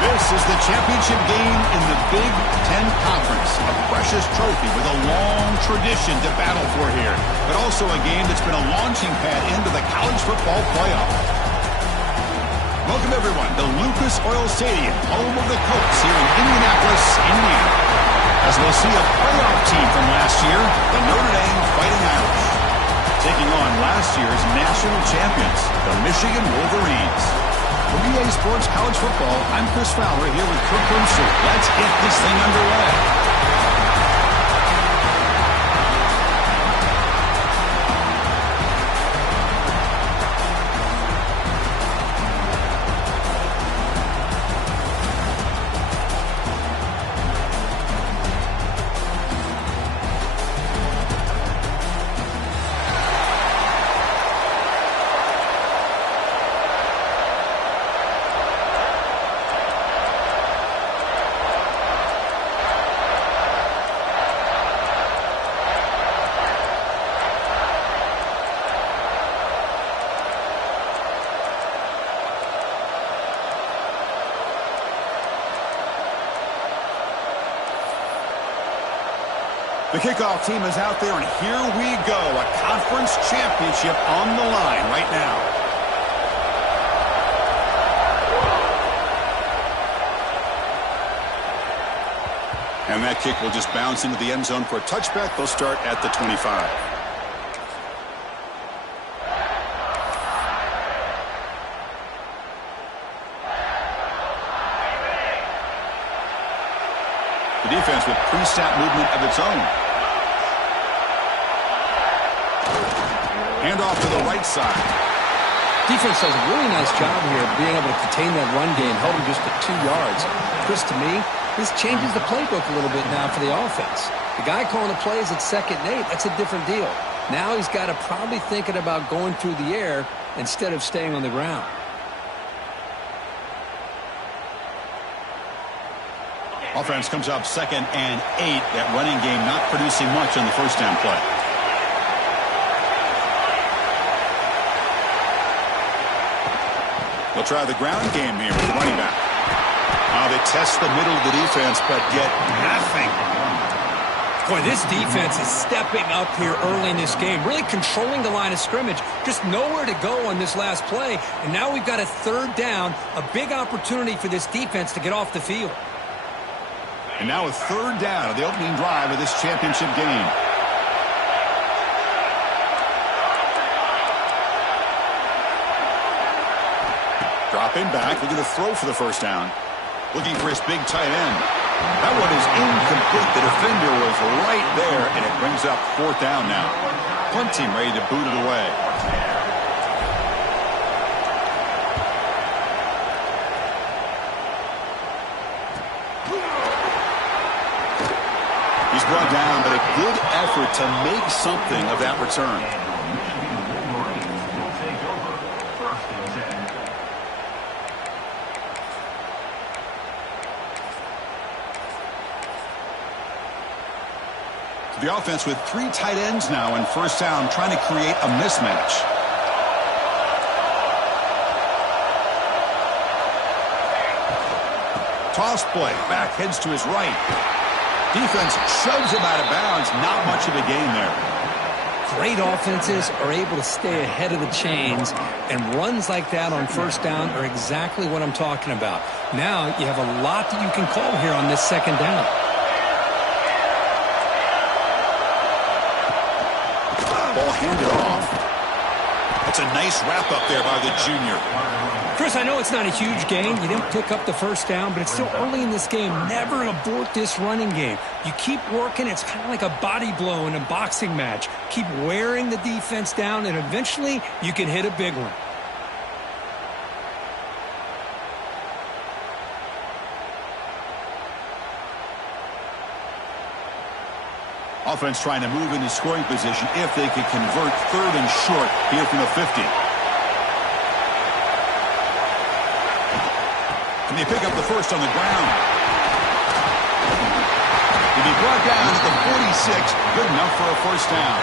This is the championship game in the Big Ten Conference. A precious trophy with a long tradition to battle for here, but also a game that's been a launching pad into the college football playoff. Welcome, everyone, to Lucas Oil Stadium, home of the Colts here in Indianapolis, Indiana. As we'll see a playoff team from last year, the Notre Dame Fighting Irish, taking on last year's national champions, the Michigan Wolverines. From EA Sports College Football, I'm Chris Fowler here with Kirk Brimsey. Let's get this thing underway. The kickoff team is out there, and here we go. A conference championship on the line right now. And that kick will just bounce into the end zone for a touchback. They'll start at the 25. The defense with pre-snap movement of its own. Handoff to the right side. Defense does a really nice job here of being able to contain that run game, held him just at 2 yards. Chris, to me, this changes the playbook a little bit now for the offense. The guy calling the plays at 2nd and 8, that's a different deal. Now he's got to probably thinking about going through the air instead of staying on the ground. Offense comes up 2nd and 8. That running game not producing much on the first down play. They'll try the ground game here with the running back. They test the middle of the defense, but get nothing. Boy, this defense is stepping up here early in this game, really controlling the line of scrimmage. Just nowhere to go on this last play, and now we've got a 3rd down, a big opportunity for this defense to get off the field. And now a 3rd down of the opening drive of this championship game. Dropping back, looking to throw for the first down. Looking for his big tight end. That one is incomplete. The defender was right there, and it brings up 4th down now. Punt team ready to boot it away. He's brought down, but a good effort to make something of that return. The offense with 3 tight ends now in first down, trying to create a mismatch. Toss play, back heads to his right. Defense shoves him out of bounds. Not much of a gain there. Great offenses are able to stay ahead of the chains, and runs like that on first down are exactly what I'm talking about. Now you have a lot that you can call here on this 2nd down. ball handed off. That's a nice wrap-up there by the junior. Chris, I know it's not a huge gain. You didn't pick up the first down, but it's still early in this game. Never abort this running game. You keep working. It's kind of like a body blow in a boxing match. Keep wearing the defense down, and eventually you can hit a big one. Offense trying to move into scoring position if they could convert 3rd and short here from the 50. And they pick up the first on the ground. To be brought down at the 46, good enough for a first down.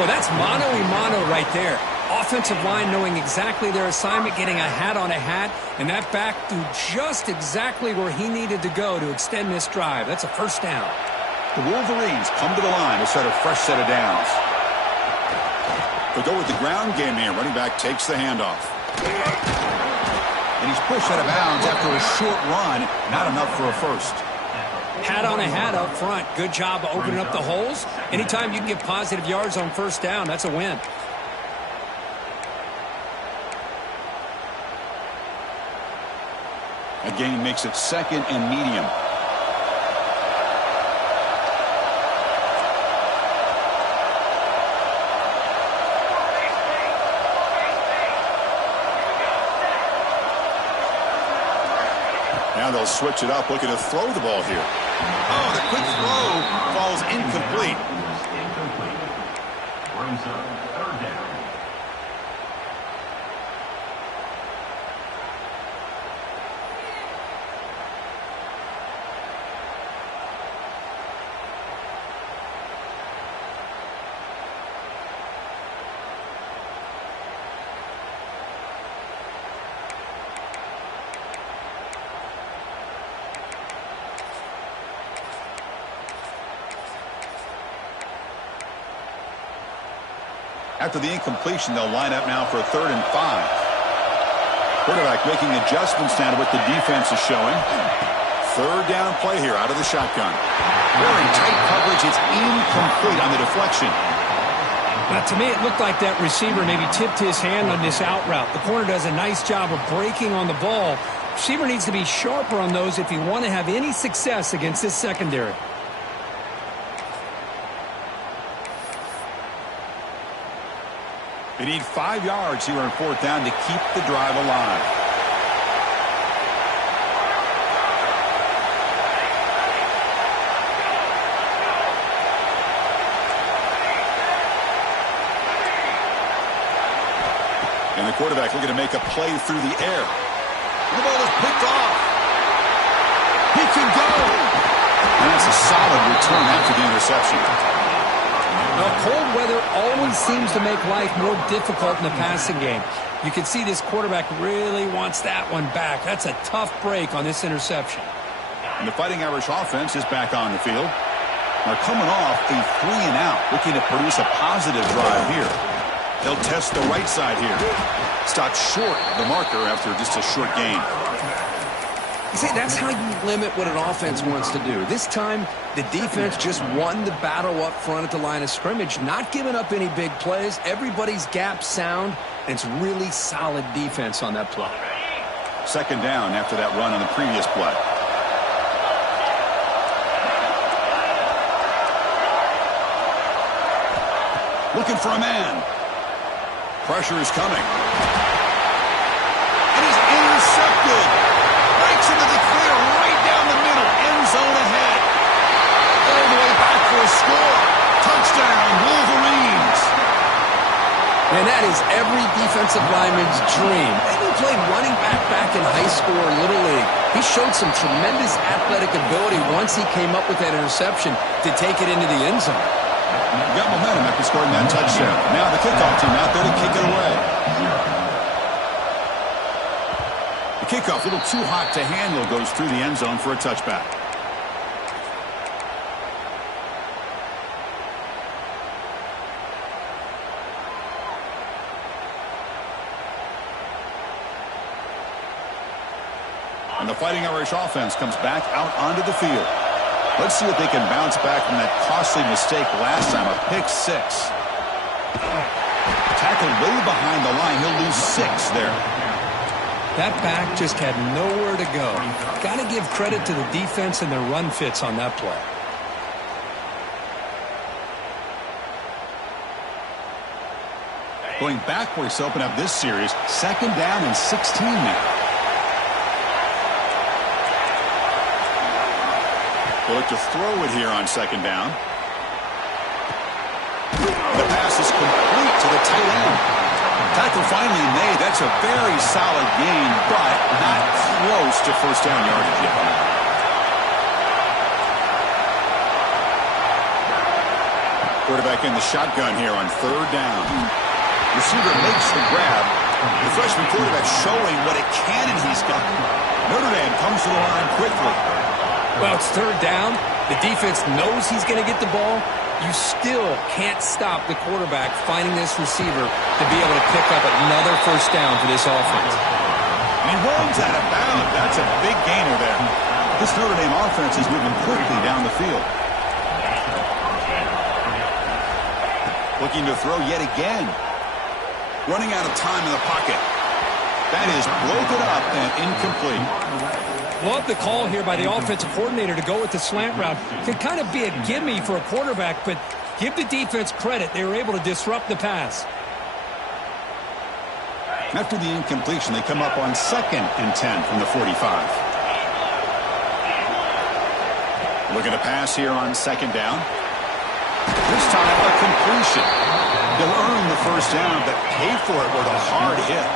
Well, that's mano-a-mano right there. Offensive line knowing exactly their assignment, getting a hat on a hat, and that back threw just exactly where he needed to go to extend this drive. That's a first down. The Wolverines come to the line to set a fresh set of downs. They go with the ground game here. Running back takes the handoff. And he's pushed out of bounds after a short run. Not enough for a first. Hat on a hat up front. Good job of opening up the holes. Anytime you can get positive yards on first down, that's a win. A gain makes it 2nd and medium. Now they'll switch it up, looking to throw the ball here. Oh, the quick throw falls incomplete. Brings up 3rd down. After the incompletion, they'll line up now for a 3rd and 5. Quarterback making adjustments now to what the defense is showing. 3rd down play here out of the shotgun. Very tight coverage. It's incomplete on the deflection. Now, to me, it looked like that receiver maybe tipped his hand on this out route. The corner does a nice job of breaking on the ball. Receiver needs to be sharper on those if you want to have any success against this secondary. They need 5 yards here on 4th down to keep the drive alive. And the quarterback looking to make a play through the air. And the ball is picked off. He can go. And that's a solid return after the interception. Now, cold weather always seems to make life more difficult in the passing game. You can see this quarterback really wants that one back. That's a tough break on this interception. And the Fighting Irish offense is back on the field. Now coming off a 3-and-out, looking to produce a positive drive here. They'll test the right side here. Stopped short of the marker after just a short gain. You see, that's how you limit what an offense wants to do. This time, the defense just won the battle up front at the line of scrimmage, not giving up any big plays. Everybody's gap sound, and it's really solid defense on that play. 2nd down after that run on the previous play. Looking for a man. Pressure is coming. And he's intercepted. Breaks into the clear right down the middle. End zone ahead. All the way back for a score. Touchdown, Wolverines. And that is every defensive lineman's dream. He played running back in high school or Little League. He showed some tremendous athletic ability once he came up with that interception to take it into the end zone. Got momentum after scoring that touchdown. Now the kickoff team out there to kick it away. The kickoff, a little too hot to handle, goes through the end zone for a touchback. And the Fighting Irish offense comes back out onto the field. Let's see if they can bounce back from that costly mistake last time, a pick 6. Tackled way behind the line. He'll lose 6 there. That back just had nowhere to go. Got to give credit to the defense and their run fits on that play. Going backwards to open up this series. 2nd down and 16 now. They'll look to throw it here on 2nd down. The pass is complete to the tight end. Tackle finally made. That's a very solid gain, but not close to 1st down yardage yet. Quarterback in the shotgun here on 3rd down. Receiver makes the grab. The freshman quarterback showing what a cannon he's got. Notre Dame comes to the line quickly. Well, it's 3rd down. The defense knows he's going to get the ball. You still can't stop the quarterback finding this receiver to be able to pick up another 1st down for this offense. And he runs out of bounds. That's a big gainer there. This Notre Dame offense is moving quickly down the field. Looking to throw yet again. Running out of time in the pocket. That is broken up and incomplete. Love the call here by the offensive coordinator to go with the slant route. Can kind of be a gimme for a quarterback, but give the defense credit. They were able to disrupt the pass. After the incompletion, they come up on 2nd and 10 from the 45. Looking to pass here on 2nd down. This time a completion. They'll earn the 1st down, but pay for it with a hard hit.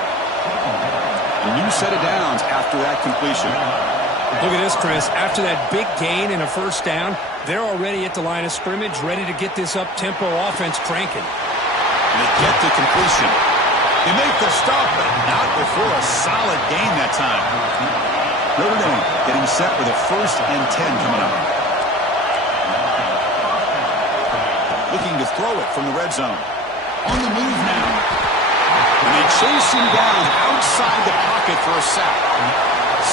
A new set of downs after that completion. Look at this, Chris. After that big gain and a 1st down, they're already at the line of scrimmage, ready to get this up-tempo offense cranking. And they get the completion. They make the stop, but not before a solid gain that time. Notre Dame getting set with a 1st and 10 coming up. Looking to throw it from the red zone. On the move now. And they chase him down outside the pocket for a sack.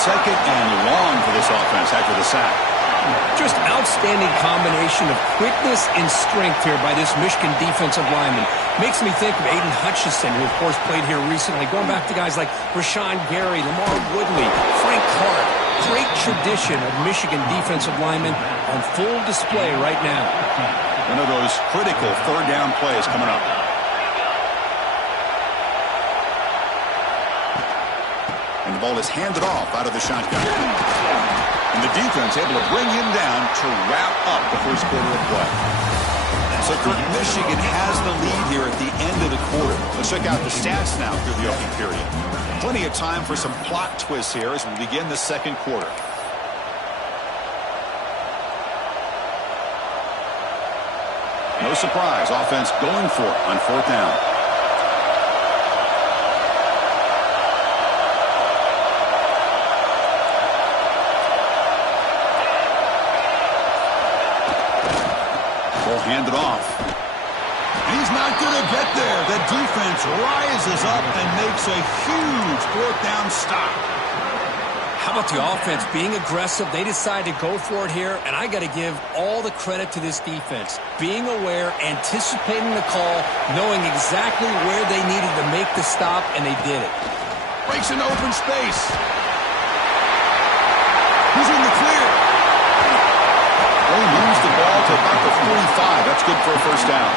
2nd and long for this offense after the sack. Just outstanding combination of quickness and strength here by this Michigan defensive lineman. Makes me think of Aiden Hutchinson, who, of course, played here recently. Going back to guys like Rashawn Gary, Lamar Woodley, Frank Clark. Great tradition of Michigan defensive linemen on full display right now. One of those critical 3rd down plays coming up. And the ball is handed off out of the shotgun. And the defense able to bring him down to wrap up the 1st quarter of play. So Michigan has the lead here at the end of the quarter. Let's check out the stats now through the opening period. Plenty of time for some plot twists here as we begin the 2nd quarter. No surprise, offense going for it on 4th down. Ball handed off. And he's not going to get there. The defense rises up and makes a huge 4th down stop. How about the offense being aggressive? They decide to go for it here, and I got to give all the credit to this defense. Being aware, anticipating the call, knowing exactly where they needed to make the stop, and they did it. Breaks into open space. He's in the clear. They moves the ball to about the 45. That's good for a 1st down.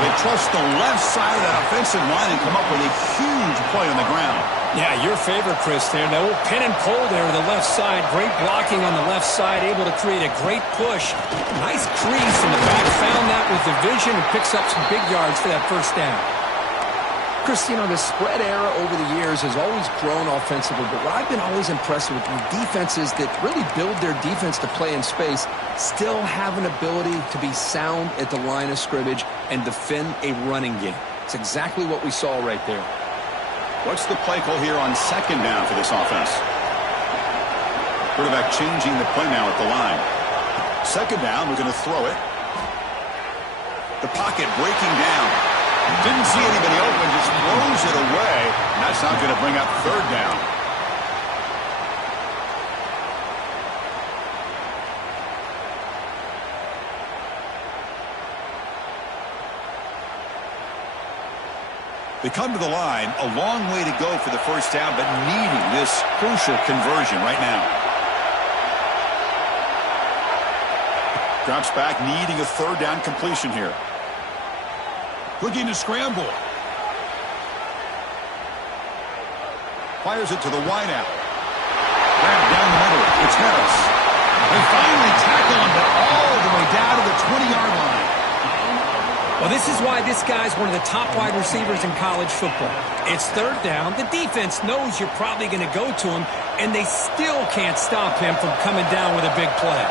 They trust the left side of that offensive line and come up with a huge play on the ground. Yeah, your favorite, Chris, there. That little pin and pull there to the left side. Great blocking on the left side, able to create a great push. Nice crease in the back. Found that with the vision and picks up some big yards for that 1st down. Chris, you know, the spread era over the years has always grown offensively, but what I've been always impressed with defenses that really build their defense to play in space still have an ability to be sound at the line of scrimmage and defend a running game. It's exactly what we saw right there. What's the play call here on 2nd down for this offense? Quarterback changing the play now at the line. 2nd down, we're going to throw it. The pocket breaking down. Didn't see anybody open, just throws it away. And that's not going to bring up 3rd down. They come to the line, a long way to go for the first down, but needing this crucial conversion right now. Drops back, needing a third down completion here. Looking to scramble. Fires it to the wideout. Grabbed down the middle. It's Harris. They finally tackle him, but all the way down to the 20-yard line. Well, this is why this guy's one of the top wide receivers in college football. It's third down. The defense knows you're probably going to go to him, and they still can't stop him from coming down with a big play.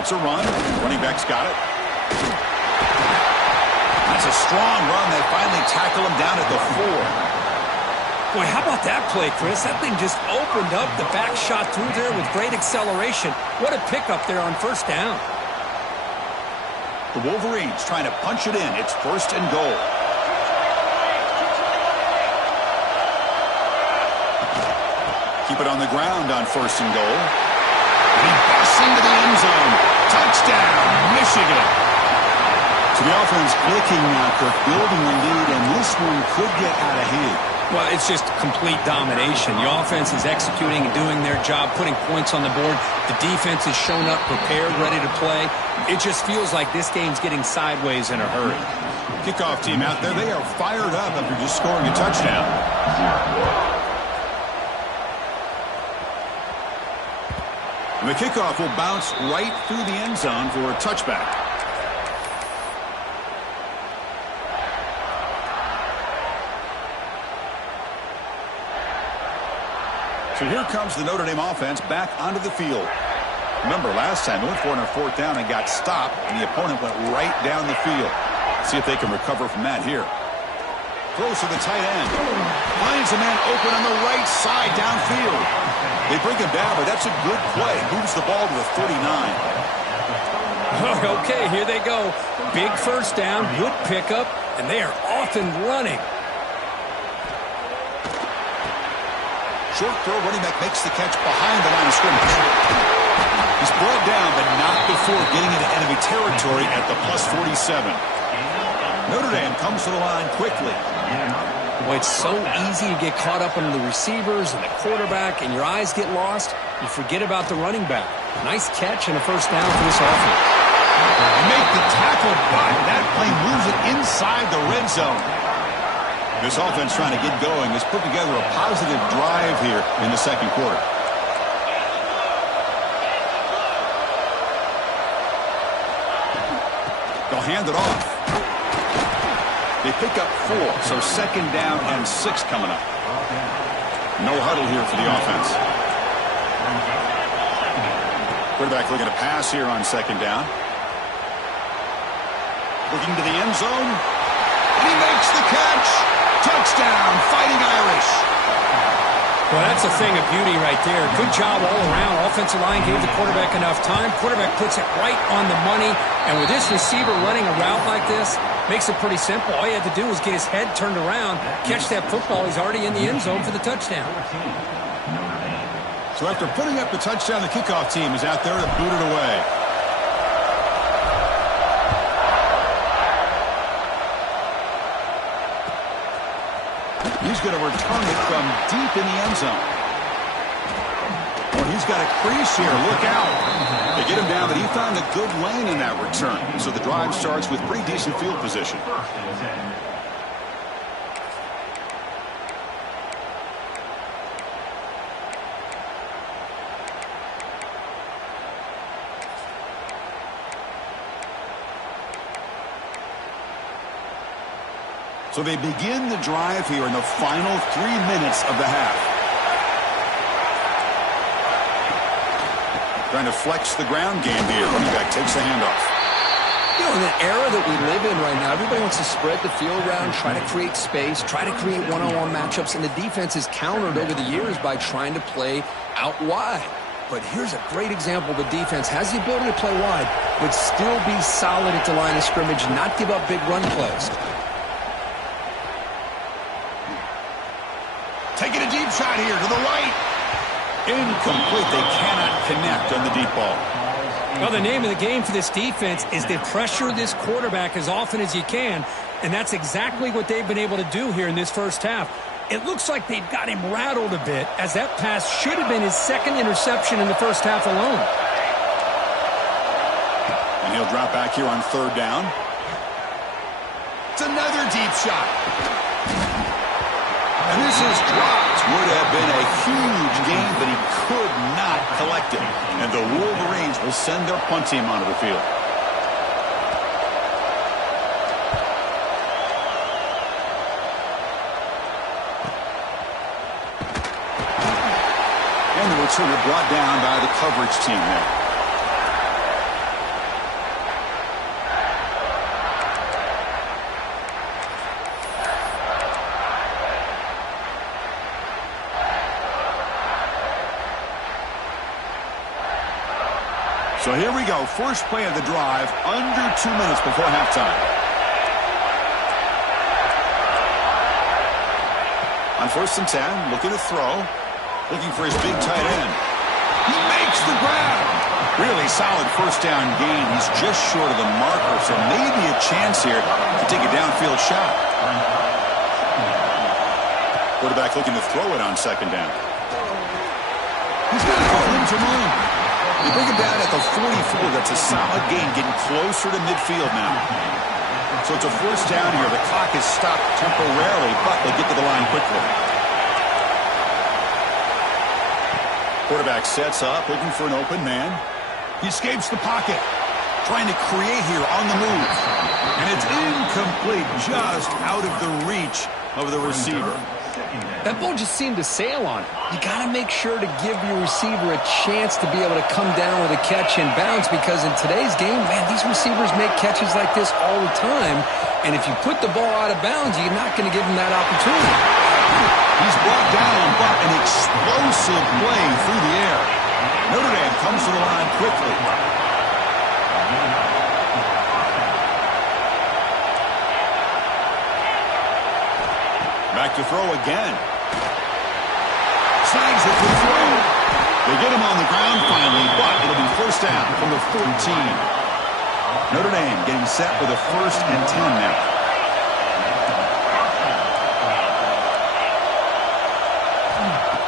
It's a run. Running back's got it. That's a strong run. They finally tackle him down at the 4. Boy, how about that play, Chris? That thing just opened up. The back shot through there with great acceleration. What a pickup there on first down. The Wolverines trying to punch it in. It's first and goal. Keep it on the ground on first and goal. He busts into the end zone. Touchdown, Michigan. So the offense clicking now, Kirk, building the lead, and this one could get out of hand. Well, it's just complete domination. The offense is executing and doing their job, putting points on the board. The defense has shown up, prepared, ready to play. It just feels like this game's getting sideways in a hurry. Kickoff team out there, they are fired up after just scoring a touchdown. And the kickoff will bounce right through the end zone for a touchback. So here comes the Notre Dame offense back onto the field. Remember, last time they went for it on fourth down and got stopped, and the opponent went right down the field. See if they can recover from that here. Throws to the tight end. Finds a man open on the right side downfield. They bring him down, but that's a good play. Moves the ball to the 39. Okay, here they go. Big first down, good pickup, and they are off and running. Short throw, running back makes the catch behind the line of scrimmage. He's brought down, but not before getting into enemy territory at the plus 47. Notre Dame comes to the line quickly. Boy, it's so easy to get caught up on the receivers and the quarterback, and your eyes get lost. You forget about the running back. Nice catch and a first down for this offense. They make the tackle, but that play moves it inside the red zone. This offense trying to get going has put together a positive drive here in the second quarter. They'll hand it off. They pick up 4, so second down and 6 coming up. No huddle here for the offense. Quarterback looking to pass here on second down. Looking to the end zone. And he makes the catch. Touchdown, Fighting Irish. Well, that's a thing of beauty right there. Good job all around. Offensive line gave the quarterback enough time. Quarterback puts it right on the money. And with this receiver running a route like this, makes it pretty simple. All you have to do is get his head turned around, catch that football. He's already in the end zone for the touchdown. So after putting up the touchdown, the kickoff team is out there to boot it away. He's going to return it from deep in the end zone. Well, he's got a crease here. Look out. They get him down, but he found a good lane in that return. So the drive starts with pretty decent field position. So they begin the drive here in the final 3 minutes of the half. Trying to flex the ground game here. Running back takes the handoff. You know, in the era that we live in right now, everybody wants to spread the field around, try to create space, try to create one-on-one matchups, and the defense is countered over the years by trying to play out wide. But here's a great example. The defense has the ability to play wide, but still be solid at the line of scrimmage, not give up big run plays. Taking a deep shot here to the right. Incomplete. They cannot connect on the deep ball. Well, the name of the game for this defense is to pressure this quarterback as often as you can, and that's exactly what they've been able to do here in this first half. It looks like they've got him rattled a bit, as that pass should have been his second interception in the first half alone. And he'll drop back here on third down. It's another deep shot. And this is dropped. Would have been a huge gain, but he could not collect it. And the Wolverines will send their punt team onto the field. And the returner brought down by the coverage team there. So here we go. First play of the drive, under 2 minutes before halftime. On 1st and 10, looking to throw. Looking for his big tight end. He makes the grab. Really solid first down gain. He's just short of the marker, so maybe a chance here to take a downfield shot. Quarterback looking to throw it on second down. He's got room to move. You bring him down at the 44. That's a solid gain, getting closer to midfield now. So it's a first down here. The clock is stopped temporarily, but they get to the line quickly. Quarterback sets up, looking for an open man. He escapes the pocket, trying to create here on the move. And it's incomplete, just out of the reach of the receiver. That ball just seemed to sail on it. You got to make sure to give your receiver a chance to be able to come down with a catch and bounce, because in today's game, man, these receivers make catches like this all the time. And if you put the ball out of bounds, you're not going to give them that opportunity. He's brought down, but an explosive play through the air. Notre Dame comes to the line quickly. Back to throw again. Snags it for the throw. They get him on the ground finally, but it'll be first down from the 14. Notre Dame getting set for the 1st and 10 now.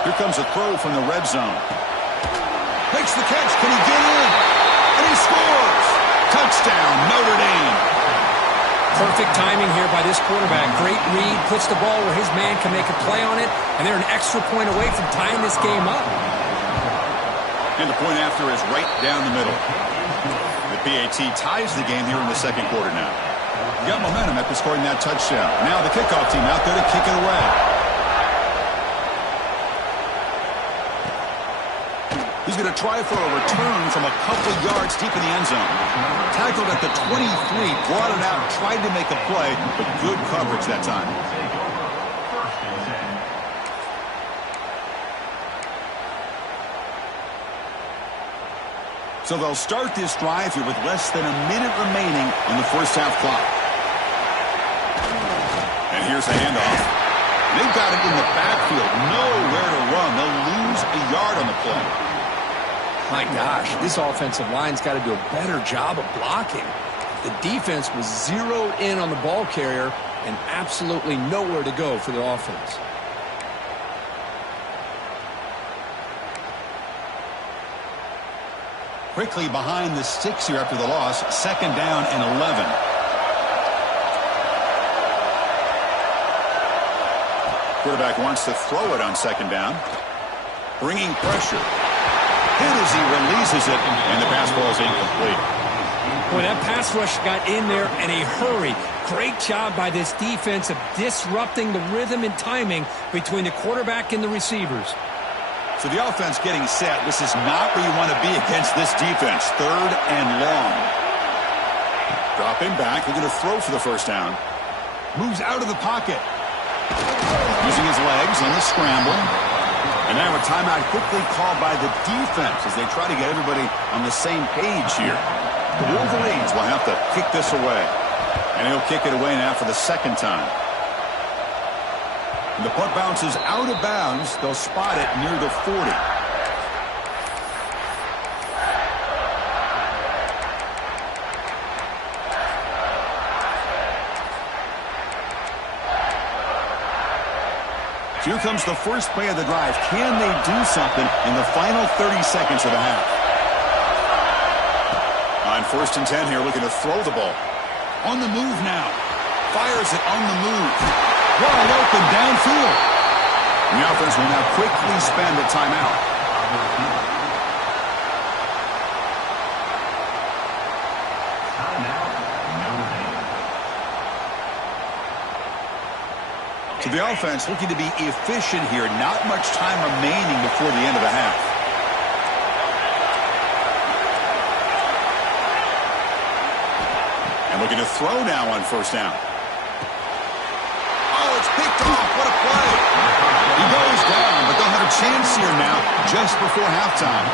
Here comes a throw from the red zone. Makes the catch. Can he get in? And he scores. Touchdown, Notre Dame. Perfect timing here by this quarterback. Great read, puts the ball where his man can make a play on it, and they're an extra point away from tying this game up. And the point after is right down the middle. The PAT ties the game here in the second quarter now. You got momentum after scoring that touchdown. Now the kickoff team out there to kick it away. He's going to try for a return from a couple yards deep in the end zone. Tackled at the 23, brought it out, tried to make a play, but good coverage that time. So they'll start this drive here with less than a minute remaining in the first half clock. And here's the handoff. They've got it in the backfield, nowhere to run. They'll lose a yard on the play. My gosh, this offensive line's got to do a better job of blocking. The defense was zeroed in on the ball carrier and absolutely nowhere to go for the offense. Quickly behind the sticks here after the loss, second down and 11. Quarterback wants to throw it on second down. Bringing pressure. Hit as he releases it, and the pass ball is incomplete. Boy, that pass rush got in there in a hurry. Great job by this defense of disrupting the rhythm and timing between the quarterback and the receivers. So the offense getting set. This is not where you want to be against this defense. Third and long. Dropping back. They're going to throw for the first down. Moves out of the pocket. Using his legs on the scramble. And now a timeout quickly called by the defense as they try to get everybody on the same page here. The Wolverines will have to kick this away. And he'll kick it away now for the second time. And the punt bounces out of bounds. They'll spot it near the 40. Here comes the first play of the drive. Can they do something in the final 30 seconds of the half? On 1st and 10 here, looking to throw the ball. On the move now. Fires it on the move. Wide open downfield. And the offense will now quickly spend a timeout. So the offense looking to be efficient here. Not much time remaining before the end of the half. And looking to throw now on 1st down. Oh, it's picked off. What a play. He goes down, but they'll have a chance here now just before halftime.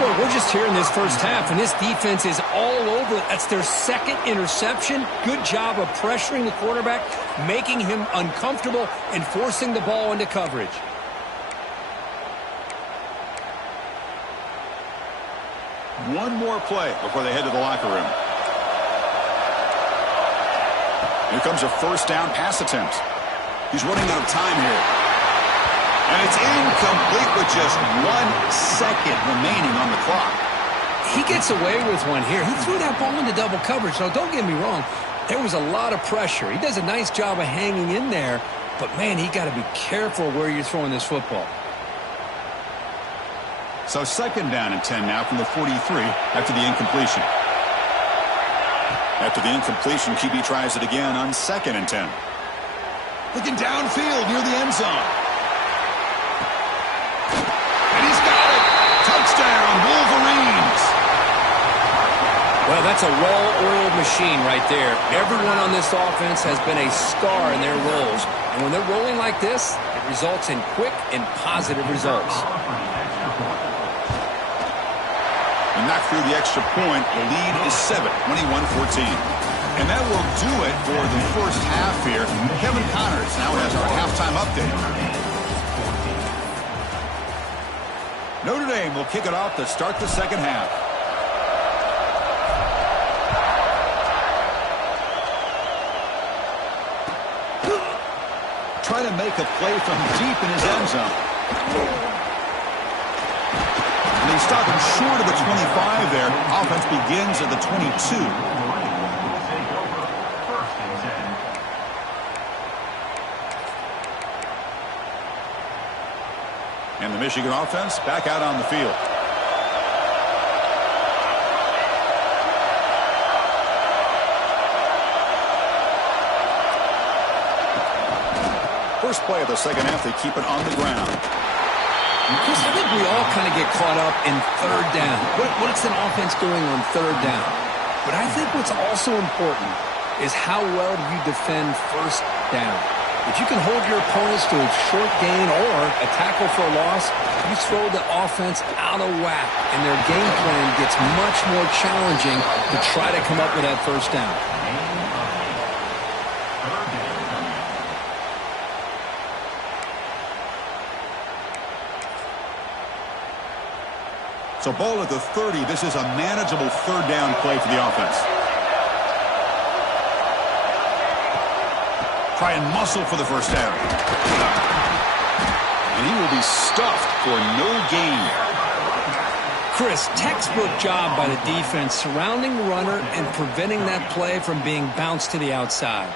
Boy, we're just here in this first half, and this defense is all over it. That's their 2nd interception. Good job of pressuring the quarterback, making him uncomfortable, and forcing the ball into coverage. One more play before they head to the locker room. Here comes a 1st down pass attempt. He's running out of time here. And it's incomplete with just 1 second remaining on the clock. He gets away with one here. He threw that ball into double coverage. So don't get me wrong. There was a lot of pressure. He does a nice job of hanging in there. But, man, he got to be careful where you're throwing this football. So 2nd down and 10 now from the 43 after the incompletion. After the incompletion, QB tries it again on 2nd and 10. Looking downfield near the end zone. Touchdown, Wolverines. Well, that's a well-oiled machine right there. Everyone on this offense has been a star in their roles. And when they're rolling like this, it results in quick and positive results. And knocked through the extra point. The lead is 7, 21-14. And that will do it for the first half here. Kevin Connors now has our halftime update. Notre Dame will kick it off to start the 2nd half. Trying to make a play from deep in his end zone. And they stop him short of the 25 there. Offense begins at the 22. And the Michigan offense back out on the field. First play of the 2nd half, they keep it on the ground. Chris, I think we all kind of get caught up in 3rd down. What's an offense doing on 3rd down? But I think what's also important is how well do you defend 1st down. If you can hold your opponents to a short gain or a tackle for a loss, you throw the offense out of whack, and their game plan gets much more challenging to try to come up with that 1st down. So ball at the 30. This is a manageable 3rd down play for the offense. Try and muscle for the 1st down. And he will be stuffed for no gain. Chris, textbook job by the defense surrounding the runner and preventing that play from being bounced to the outside.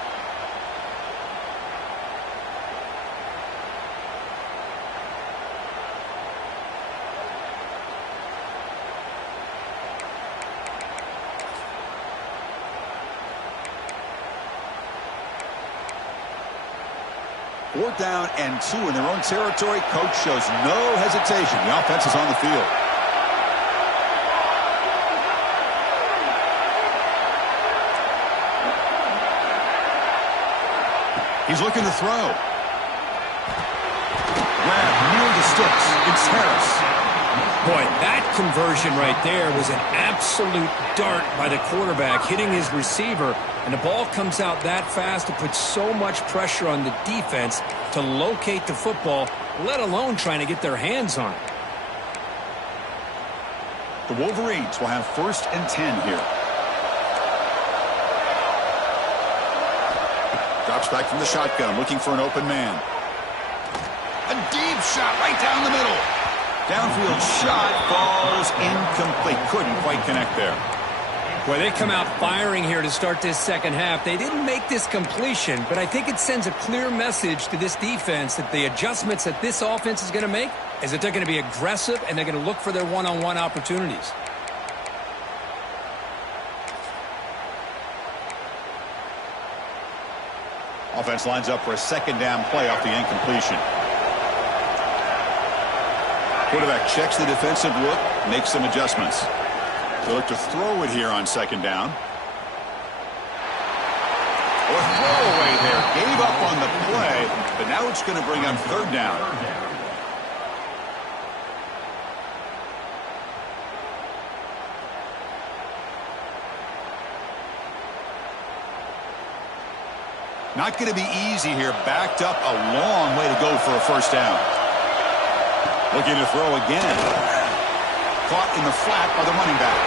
Fourth down and 2 in their own territory. Coach shows no hesitation. The offense is on the field. He's looking to throw. Grab near the sticks. It's Harris. Boy, that conversion right there was an absolute dart by the quarterback hitting his receiver, and the ball comes out that fast. It puts so much pressure on the defense to locate the football, let alone trying to get their hands on it. The Wolverines will have 1st and 10 here. Drops back from the shotgun, looking for an open man. A deep shot right down the middle. Downfield shot falls incomplete. Couldn't quite connect there. Well, they come out firing here to start this second half. They didn't make this completion, but I think it sends a clear message to this defense that the adjustments that this offense is going to make is that they're going to be aggressive and they're going to look for their one-on-one opportunities. Offense lines up for a second down play off the incompletion. Quarterback checks the defensive look, makes some adjustments. They look to throw it here on second down. Or throwaway there. Gave up on the play, but now it's going to bring up third down. Not going to be easy here. Backed up a long way to go for a first down. Looking to throw again. Caught in the flat by the running back.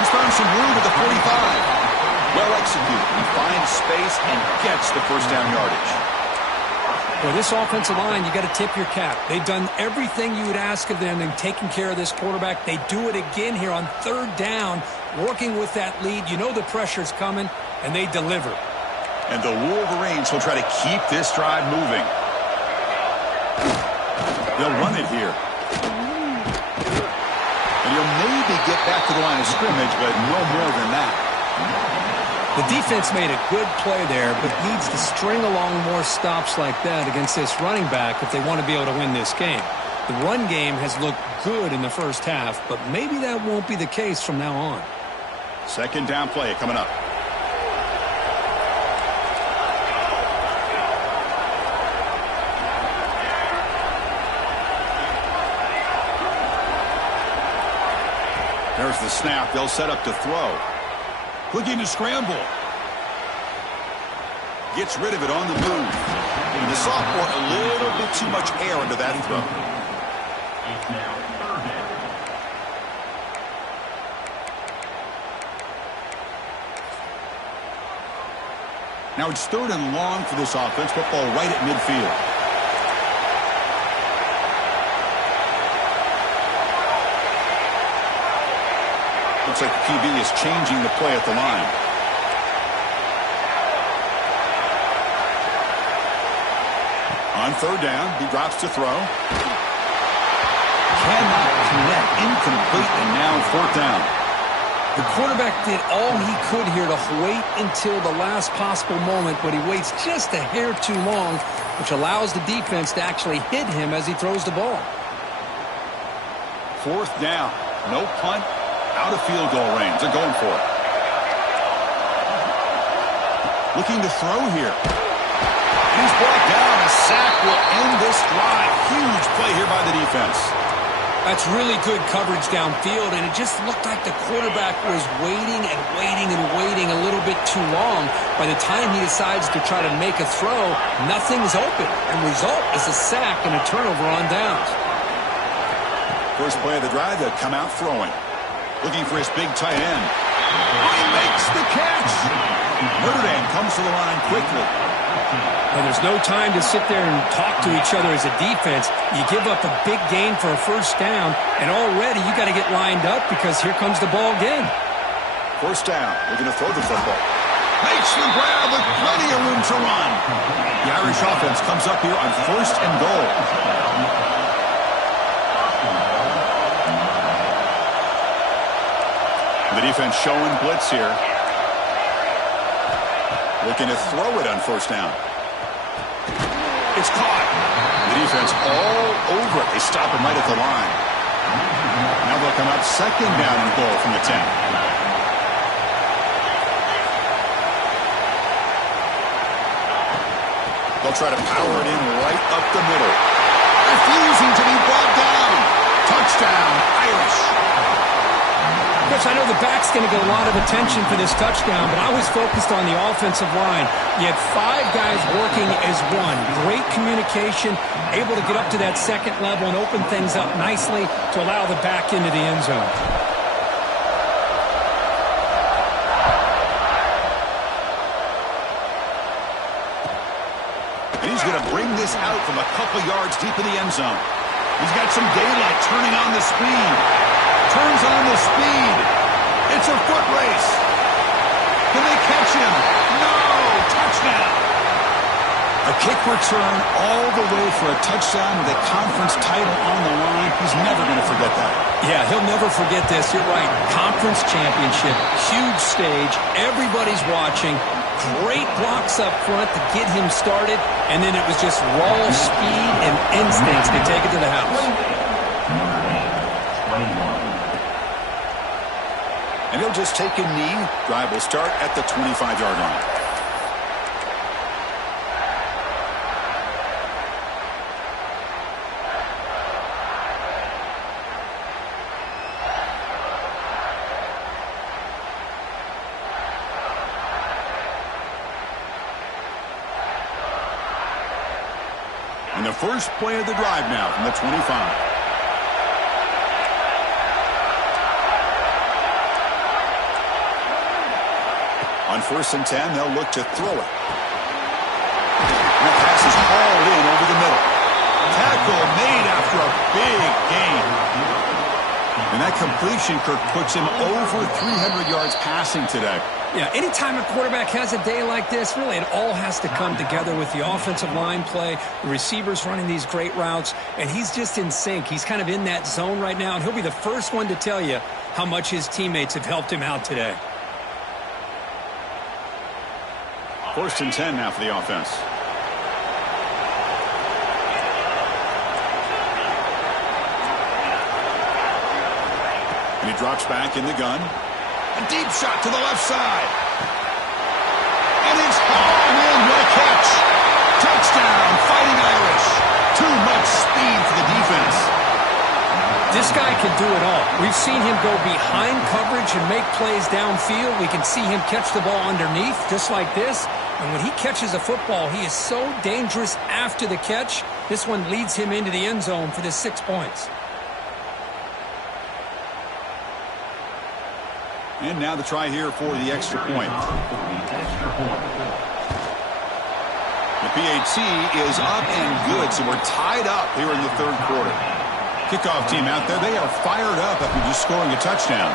He's found some room at the 45. Well executed. He finds space and gets the first down yardage. Well, this offensive line, you got to tip your cap. They've done everything you would ask of them in taking care of this quarterback. They do it again here on third down, working with that lead. You know the pressure's coming, and they deliver. And the Wolverines will try to keep this drive moving. They'll run it here. And he'll maybe get back to the line of scrimmage, but no more than that. The defense made a good play there, but needs to string along more stops like that against this running back if they want to be able to win this game. The run game has looked good in the first half, but maybe that won't be the case from now on. Second down play coming up. There's the snap. They'll set up to throw. Looking to scramble. Gets rid of it on the move. And the sophomore, a little bit too much air under that throw. It's now third down. Now it's third and long for this offense. Football right at midfield. Looks like the QB is changing the play at the line. On third down, he drops to throw. Cannot connect. Incomplete, and now fourth down. The quarterback did all he could here to wait until the last possible moment, but he waits just a hair too long, which allows the defense to actually hit him as he throws the ball. Fourth down. No punt. Out of field goal range. They're going for it. Looking to throw here. He's brought down. A sack will end this drive. Huge play here by the defense. That's really good coverage downfield, and it just looked like the quarterback was waiting and waiting and waiting a little bit too long. By the time he decides to try to make a throw, nothing's open. And result is a sack and a turnover on downs. First play of the drive, they'll come out throwing. Looking for his big tight end. He makes the catch. Notre Dame comes to the line quickly. Well, there's no time to sit there and talk to each other as a defense. You give up a big gain for a first down, and already you got to get lined up because here comes the ball again. First down. They're going to throw the football. Makes the grab with plenty of room to run. The Irish offense comes up here on first and goal. The defense showing blitz here. Looking to throw it on first down. It's caught. The defense all over it. They stop him right at the line. Now they'll come out second down and goal from the 10. They'll try to power it in right up the middle. Refusing to be brought down. Touchdown, Irish. Coach, I know the back's going to get a lot of attention for this touchdown, but I was focused on the offensive line. You had 5 guys working as one. Great communication, able to get up to that second level and open things up nicely to allow the back into the end zone. And he's he's going to bring this out from a couple yards deep in the end zone. He's got some daylight, turning on the speed. Turns on the speed. It's a foot race. Can they catch him? No! Touchdown! A kick return all the way for a touchdown with a conference title on the line. He's never going to forget that. Yeah, he'll never forget this. You're right. Conference championship, huge stage. Everybody's watching. Great blocks up front to get him started. And then it was just raw speed and instincts to take it to the house. And he'll just take a knee. Drive will start at the 25-yard line. And the first play of the drive now from the 25. On 1st and 10, they'll look to throw it. And the pass is hauled in over the middle. Tackle made after a big gain. And that completion, Kirk, puts him over 300 yards passing today. Yeah, anytime a quarterback has a day like this, really it all has to come together with the offensive line play, the receivers running these great routes, and he's just in sync. He's kind of in that zone right now, and he'll be the first one to tell you how much his teammates have helped him out today. 1st and 10 now for the offense. And he drops back in the gun. A deep shot to the left side. And it's hauled in. What a catch. Touchdown, Fighting Irish. Too much speed for the defense. This guy can do it all. We've seen him go behind coverage and make plays downfield. We can see him catch the ball underneath, just like this. And when he catches a football, he is so dangerous after the catch. This one leads him into the end zone for the 6 points. And now the try here for the extra point. The PAT is up and good, so we're tied up here in the 3rd quarter. Kickoff team out there, they are fired up after just scoring a touchdown.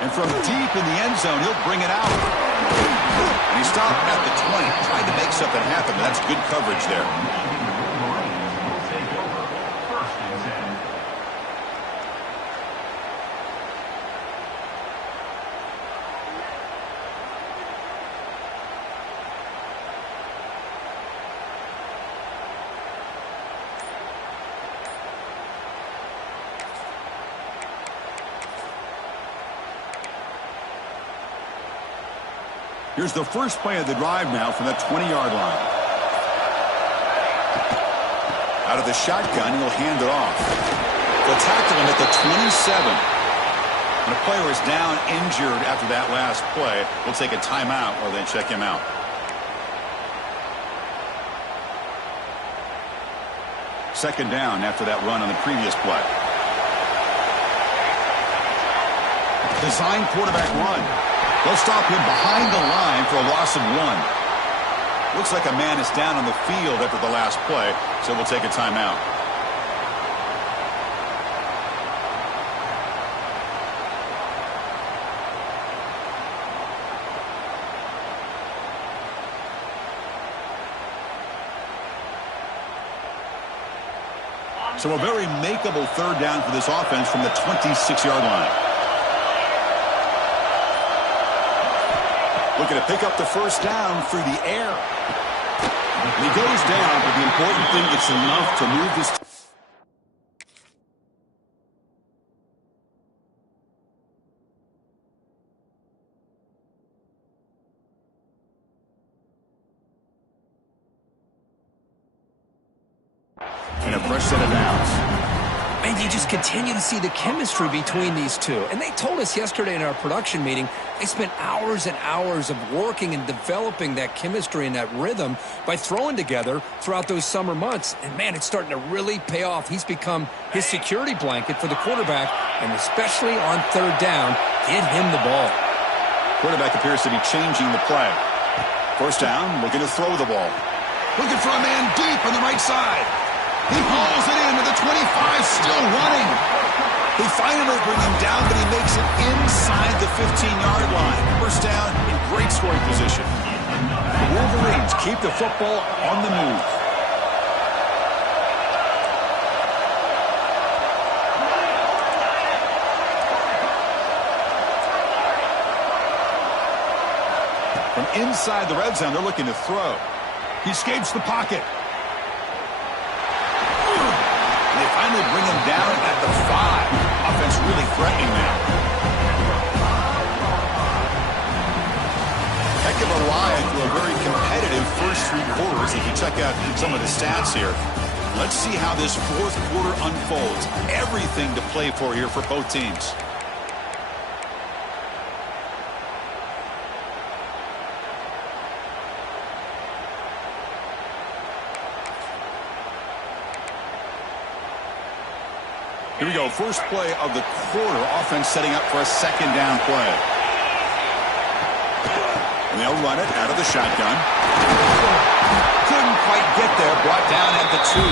And from deep in the end zone, he'll bring it out. And he stopped at the 20, tried to make something happen, but that's good coverage there. Here's the first play of the drive now from the 20-yard line. Out of the shotgun, he'll hand it off. They'll tackle him at the 27. When a player is down injured after that last play, we'll take a timeout or then check him out. Second down after that run on the previous play. Design quarterback run. They'll stop him behind the line for a loss of 1. Looks like a man is down on the field after the last play, so we'll take a timeout. So a very makeable 3rd down for this offense from the 26-yard line. Looking to pick up the first down through the air. And he goes down, but the important thing, it's enough to move this. And a fresh set of downs. And you just continue to see the chemistry between these two. And they told us yesterday in our production meeting, they spent hours and hours of working and developing that chemistry and that rhythm by throwing together throughout those summer months. And, man, it's starting to really pay off. He's become his security blanket for the quarterback, and especially on third down, get him the ball. Quarterback appears to be changing the play. First down, looking to throw the ball. Looking for a man deep on the right side. He hauls it in to the 25, still running. They finally bring him down, but he makes it inside the 15-yard line. First down in great scoring position. The Wolverines keep the football on the move. From inside the red zone, they're looking to throw. He escapes the pocket. They finally bring him down at the 5. Offense really threatening now. Heck of a ride through a very competitive first 3 quarters. If you check out some of the stats here, let's see how this fourth quarter unfolds. Everything to play for here for both teams. Here we go, first play of the quarter. Offense setting up for a second down play. And they'll run it out of the shotgun. Couldn't quite get there, brought down at the 2.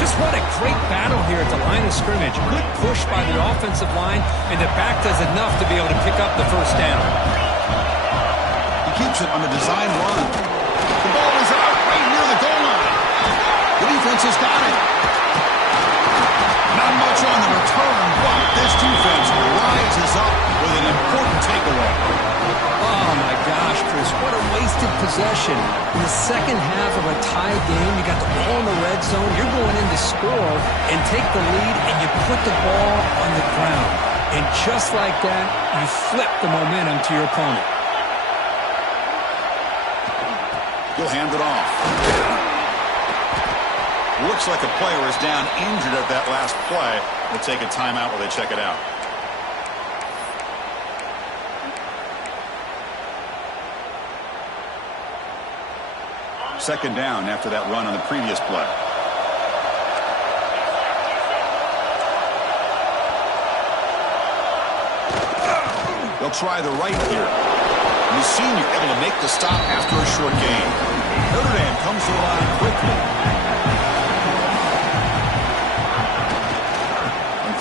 Just what a great battle here at the line of scrimmage. Good push by the offensive line, and the back does enough to be able to pick up the first down. He keeps it on the design run. The ball is out right near the goal line. The defense has got it. Not much on the return, but this defense rises up with an important takeaway. Oh, my gosh, Chris, what a wasted possession. In the second half of a tie game, you got the ball in the red zone, you're going in to score and take the lead, and you put the ball on the ground. And just like that, you flip the momentum to your opponent. He'll hand it off. Looks like a player is down injured at that last play. We'll take a timeout while they check it out. Second down after that run on the previous play. They'll try the right here. And the senior able to make the stop after a short gain. Notre Dame comes to the line quickly.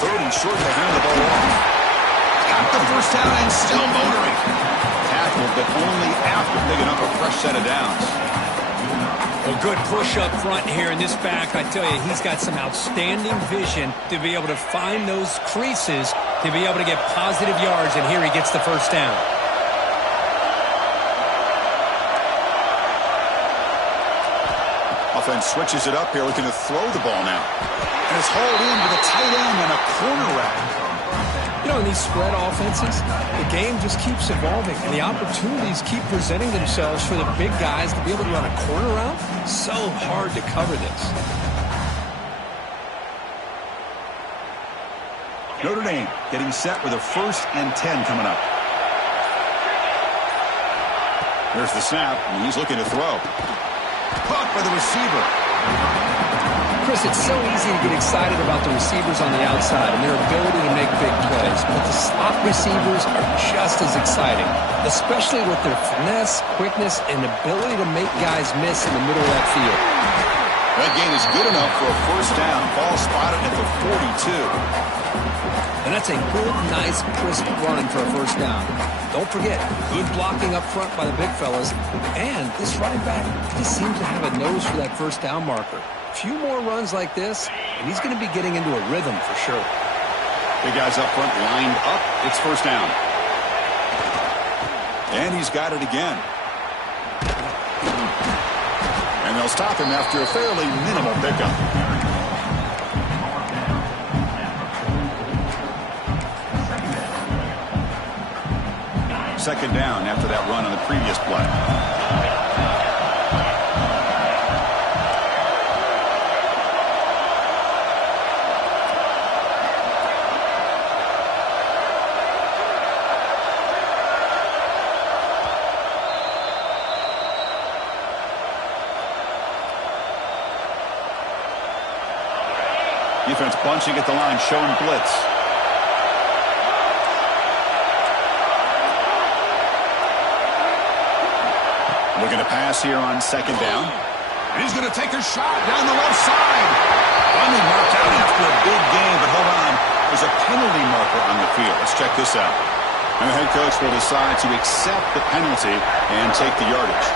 Third and short, they hand the ball off. Got the first down and still motoring. Tackled, but only after picking up a fresh set of downs. A good push up front here in this back. I tell you, he's got some outstanding vision to be able to find those creases, to be able to get positive yards, and here he gets the first down. Offense switches it up here, looking to throw the ball now. And it's hauled in with a tight end and a corner route. You know, in these spread offenses, the game just keeps evolving, and the opportunities keep presenting themselves for the big guys to be able to run a corner route. So hard to cover this. Notre Dame getting set with a 1st and 10 coming up. There's the snap, and he's looking to throw. Caught by the receiver. Chris, it's so easy to get excited about the receivers on the outside and their ability to make big plays, but the slot receivers are just as exciting, especially with their finesse, quickness, and ability to make guys miss in the middle of that field. That gain is good enough for a first down. Ball spotted at the 42. And that's a good, nice, crisp run for a first down. Don't forget, good blocking up front by the big fellas. And this running back just seems to have a nose for that first down marker. A few more runs like this, and he's going to be getting into a rhythm for sure. Big guys up front lined up. It's first down. And he's got it again. And they'll stop him after a fairly minimal pickup. Second down after that run on the previous play. Defense bunching at the line, showing blitz. Looking to pass here on second down. And he's going to take a shot down the left side. Finally marked out after a big game, but hold on. There's a penalty marker on the field. Let's check this out. And the head coach will decide to accept the penalty and take the yardage.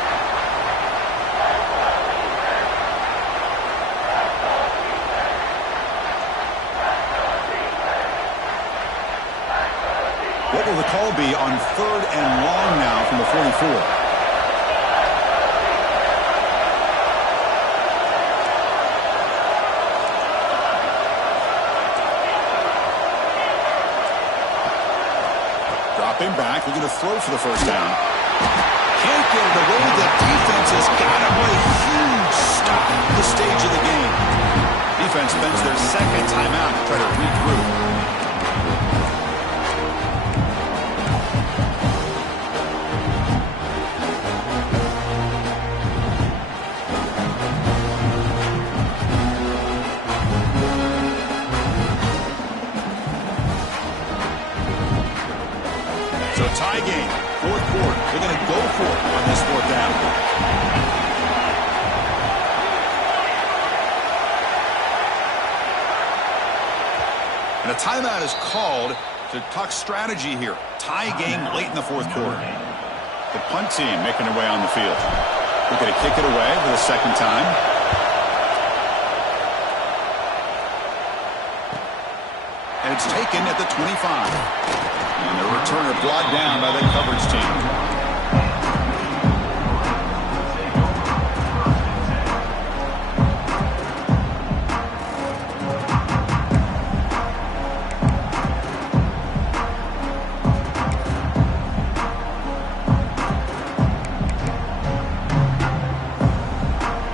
What will the call be on 3rd and long now from the 44? Dropping back, looking to throw for the first down. Can't get it away. The defense has got him with a huge stop at the stage of the game. Defense spends their second timeout to try to regroup. So tie game, 4th quarter. They're going to go for it on this 4th down. And a timeout is called to talk strategy here. Tie game late in the 4th quarter. The punt team making their way on the field. They're going to kick it away for the second time. And it's taken at the 25. And the returner brought down by the coverage team.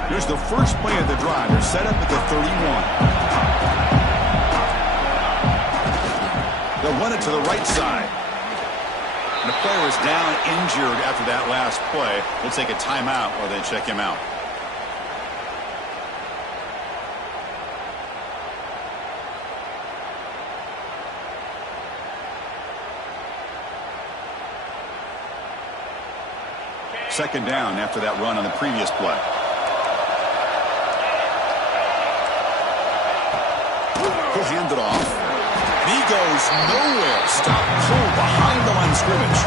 Here's the first play of the drive. They're set up at the 31. They'll run it to the right side. And the player is down injured after that last play. We'll take a timeout while they check him out. Second down after that run on the previous play. He'll hand it off. And he goes nowhere. Stop pull behind the line of scrimmage.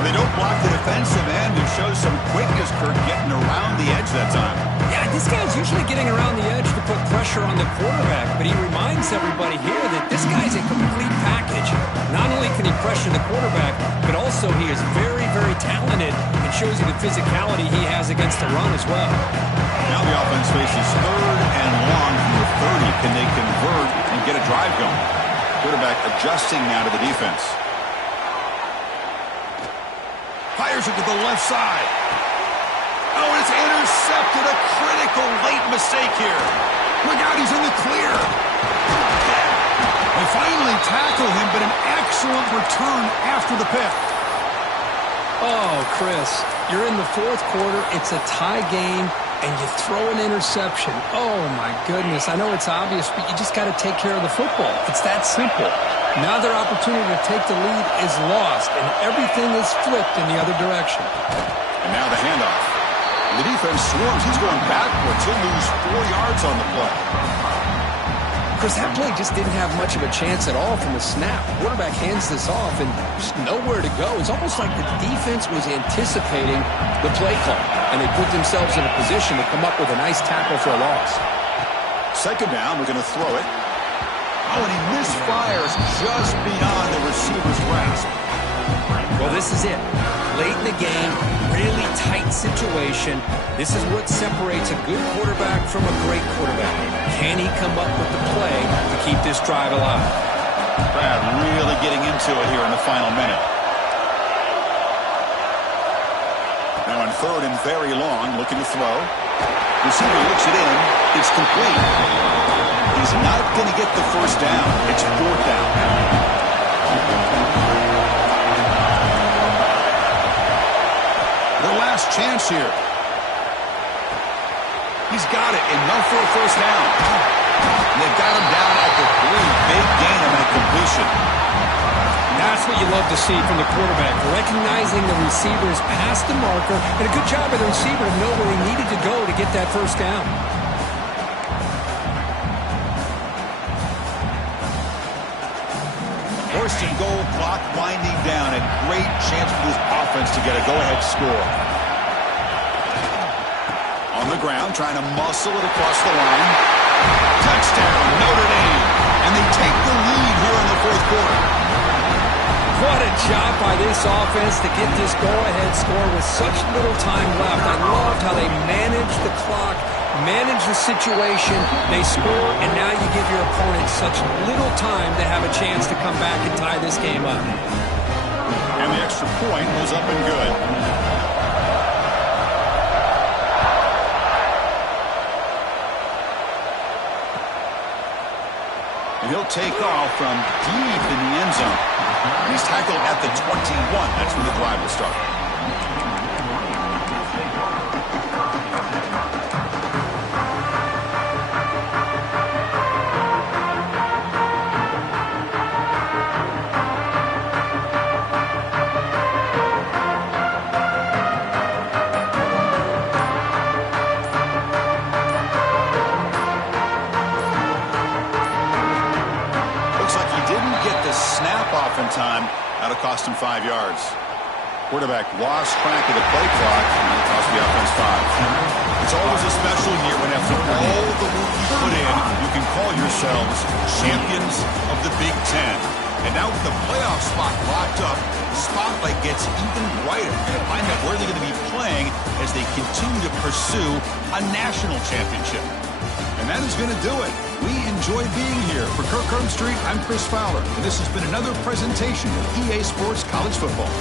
And they don't block the defensive end. It shows some quickness, Kirk, getting around the edge that time. Yeah, this guy's usually getting around the edge to put pressure on the quarterback, but he reminds everybody here that this guy's a complete package. Not only can he pressure the quarterback, but also he is very, very talented and shows you the physicality he has against the run as well. Now the offense faces 3rd and long from the 30. Can they convert and get a drive going? Quarterback adjusting now to the defense. Fires it to the left side. Oh, and it's intercepted. A critical late mistake here. Look out, he's in the clear. They finally tackle him, but an excellent return after the pick. Oh, Chris, you're in the 4th quarter. It's a tie game, and you throw an interception. Oh, my goodness. I know it's obvious, but you just got to take care of the football. It's that simple. Now their opportunity to take the lead is lost, and everything is flipped in the other direction. And now the handoff. The defense swarms. He's going backwards. He'll lose 4 yards on the play. Chris, that play just didn't have much of a chance at all from the snap. The quarterback hands this off and just nowhere to go. It's almost like the defense was anticipating the play call, and they put themselves in a position to come up with a nice tackle for a loss. Second down, we're going to throw it. Oh, and he misfires just beyond the receiver's grasp. Well, this is it. Late in the game, really tight situation. This is what separates a good quarterback from a great quarterback. Can he come up with the play to keep this drive alive? Brad really getting into it here in the final minute. Now on 3rd and very long, looking to throw. Receiver looks it in. It's complete. He's not going to get the first down. It's 4th down. Their last chance here. He's got it, enough for a first down. And they got him down at the 3. Big gain on that completion. That's what you love to see from the quarterback, recognizing the receivers past the marker, and a good job by the receiver to know where he needed to go to get that first down. First and goal, clock winding down. A great chance for this offense to get a go-ahead score. On the ground, trying to muscle it across the line. Touchdown, Notre Dame. And they take the lead here in the fourth quarter. What a job by this offense to get this go-ahead score with such little time left. I loved how they managed the clock, managed the situation. They score, and now you give your opponent such little time to have a chance to come back and tie this game up. And the extra point was up and good. And he'll take off from deep in the end zone. And he's tackled at the 21. That's where the drive will start. In time, that'll cost him 5 yards. Quarterback lost track of the play clock, and it cost the offense 5. It's always a special year when after all the work you put in, you can call yourselves champions of the Big Ten. And now with the playoff spot locked up, the spotlight gets even brighter. You're going to find out where they're going to be playing as they continue to pursue a national championship. And that is going to do it. We enjoy being here. For Kirk Street, I'm Chris Fowler, and this has been another presentation of EA Sports College Football.